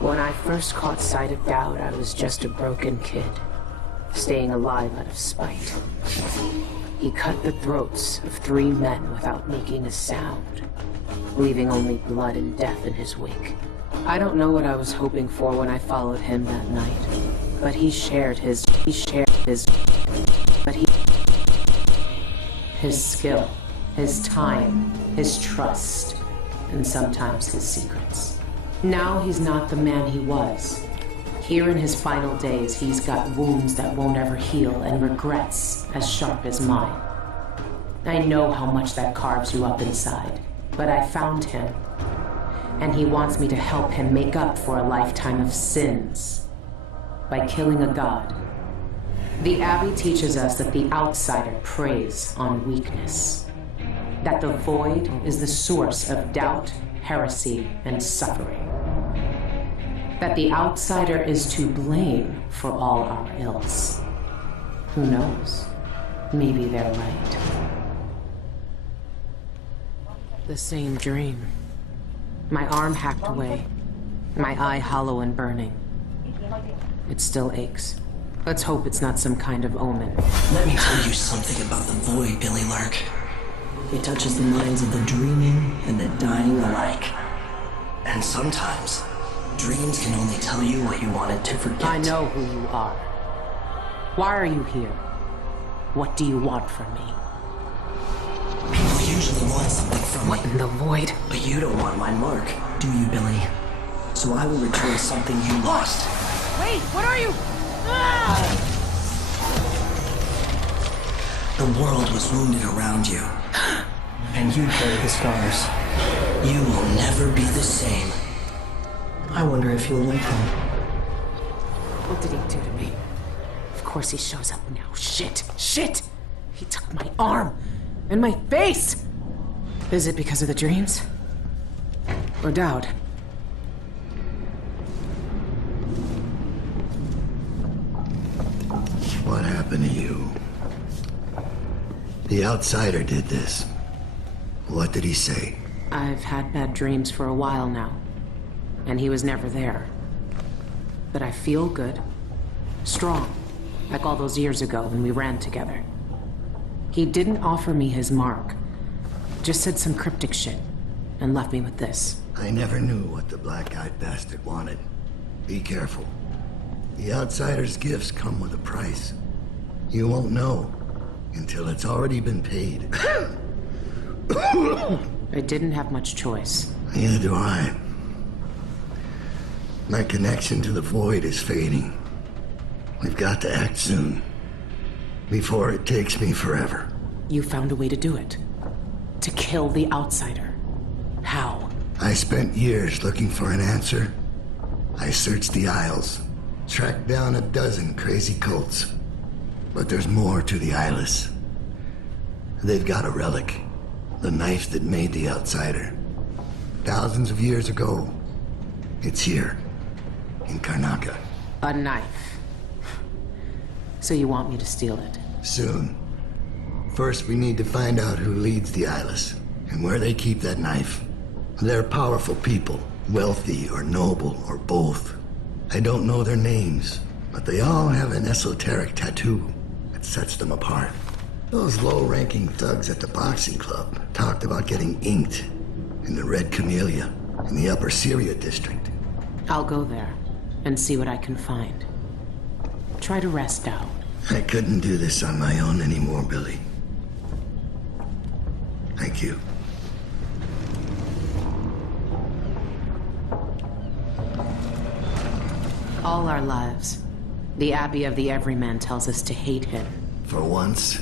When I first caught sight of Dowd, I was just a broken kid, staying alive out of spite. He cut the throats of 3 men without making a sound, leaving only blood and death in his wake. I don't know what I was hoping for when I followed him that night, but his skill, his time, his trust, and sometimes his secrets. Now he's not the man he was. Here in his final days, he's got wounds that won't ever heal and regrets as sharp as mine. I know how much that carves you up inside, but I found him, and he wants me to help him make up for a lifetime of sins by killing a god. The Abbey teaches us that the outsider preys on weakness, that the void is the source of doubt, heresy, and suffering, that the outsider is to blame for all our ills. Who knows? Maybe they're right. The same dream. My arm hacked away, my eye hollow and burning. It still aches. Let's hope it's not some kind of omen. Let me tell you something about the void, Billy Lark. It touches the minds of the dreaming and the dying alike. And sometimes, dreams can only tell you what you wanted to forget. I know who you are. Why are you here? What do you want from me? People usually want something from me. What in the void? But you don't want my mark, do you, Billy? So I will return something you lost. Wait, what are you? The world was wounded around you. And you carry the scars. You will never be the same. I wonder if you'll like them. What did he do to me? Of course he shows up now. Shit! Shit! He took my arm! And my face! Is it because of the dreams? Or Dowd? What happened to you? The outsider did this. What did he say? I've had bad dreams for a while now, and he was never there. But I feel good. Strong. Like all those years ago when we ran together. He didn't offer me his mark. Just said some cryptic shit, and left me with this. I never knew what the black-eyed bastard wanted. Be careful. The outsider's gifts come with a price. You won't know until it's already been paid. I didn't have much choice. Neither do I. My connection to the void is fading. We've got to act soon, before it takes me forever. You found a way to do it. To kill the outsider. How? I spent years looking for an answer. I searched the Isles, tracked down a dozen crazy cults. But there's more to the Eyeless. They've got a relic. The knife that made the outsider. Thousands of years ago. It's here. In Karnaca. A knife. So you want me to steal it? Soon. First, we need to find out who leads the Eyeless, and where they keep that knife. They're powerful people, wealthy or noble or both. I don't know their names, but they all have an esoteric tattoo that sets them apart. Those low-ranking thugs at the boxing club talked about getting inked in the Red Camellia in the Upper Syria district. I'll go there and see what I can find. Try to rest out. I couldn't do this on my own anymore, Billy. Thank you. All our lives, the Abbey of the Everyman tells us to hate him. For once,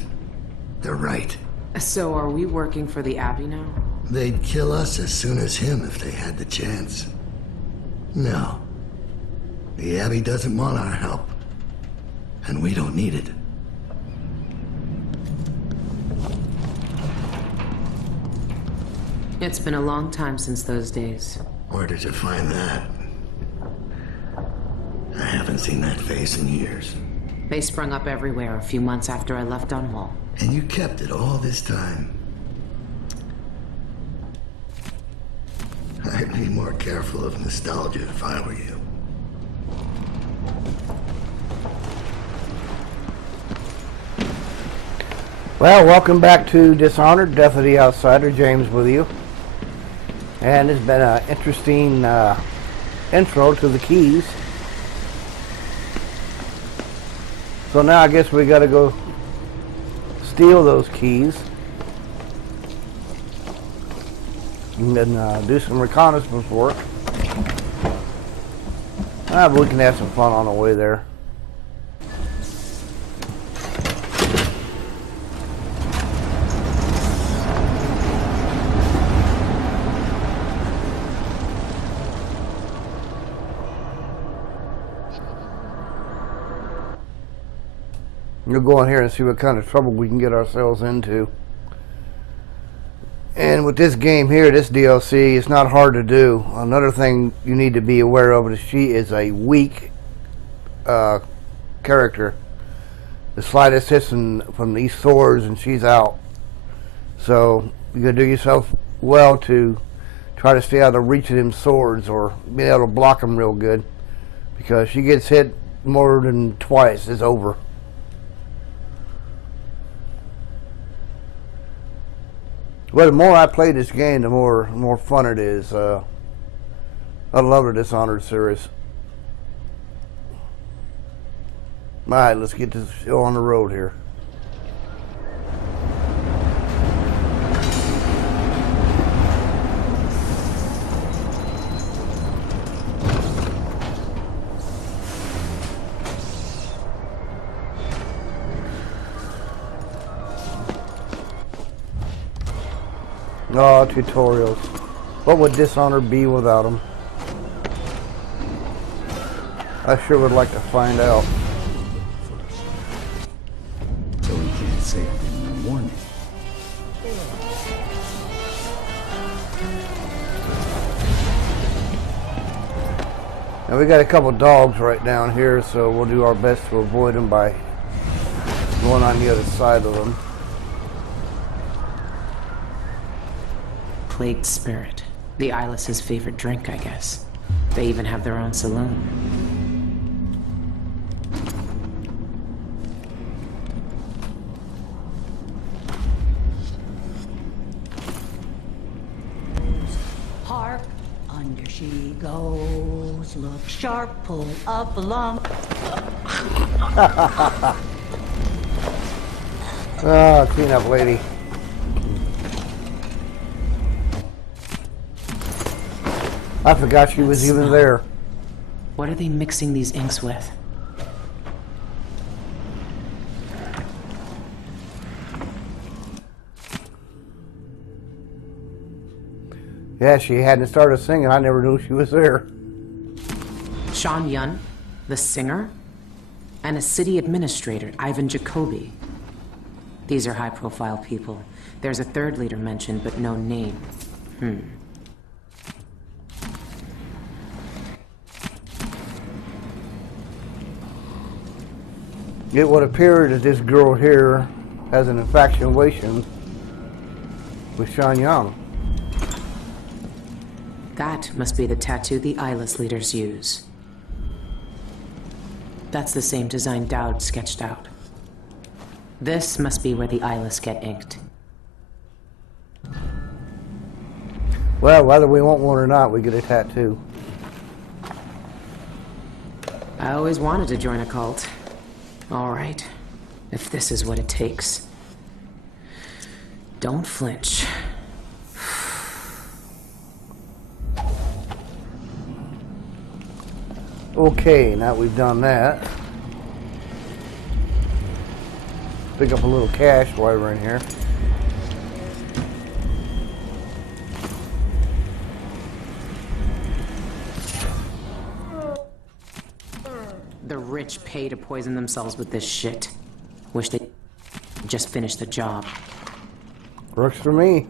they're right. So are we working for the Abbey now? They'd kill us as soon as him if they had the chance. No. The Abbey doesn't want our help. And we don't need it. It's been a long time since those days. Where did you find that? I haven't seen that face in years. They sprung up everywhere a few months after I left Dunwall. And you kept it all this time. I've be more careful of nostalgia if I were you. Well, welcome back to Dishonored, Death of the Outsider. James with you. And it's been an interesting intro to the keys. So now I guess we got to go steal those keys. And then do some reconnaissance work. But we can have some fun on the way there. We'll go in here and see what kind of trouble we can get ourselves into. And with this game here, this DLC, it's not hard to do. Another thing you need to be aware of is she is a weak character. The slightest hit from these swords and she's out. So you gotta do yourself well to try to stay out of reach of them swords or be able to block them real good. Because she gets hit more than twice, it's over. Well, the more I play this game, the more fun it is. I love the Dishonored series. Alright, let's get this show on the road here. Oh, tutorials. What would Dishonored be without them? I sure would like to find out. So we can't say I didn't warn you. Now we got a couple dogs right down here, so we'll do our best to avoid them by going on the other side of them. Plagued spirit. The Eyeless's favorite drink, I guess. They even have their own saloon. Hark, under she goes. Look sharp, pull up along. Ah, clean up lady. I forgot she was even there. What are they mixing these inks with? Yeah, she hadn't started singing. I never knew she was there. Sean Yun, the singer, and a city administrator, Ivan Jacoby. These are high-profile people. There's a third leader mentioned, but no name. It would appear that this girl here has an infatuation with Sean Young. That must be the tattoo the Eyeless leaders use. That's the same design Dowd sketched out. This must be where the Eyeless get inked. Well, whether we want one or not, we get a tattoo. I always wanted to join a cult. All right, if this is what it takes. Don't flinch. Okay, now we've done that. Pick up a little cash while we're in here. The rich pay to poison themselves with this shit. Wish they just finished the job. Works for me.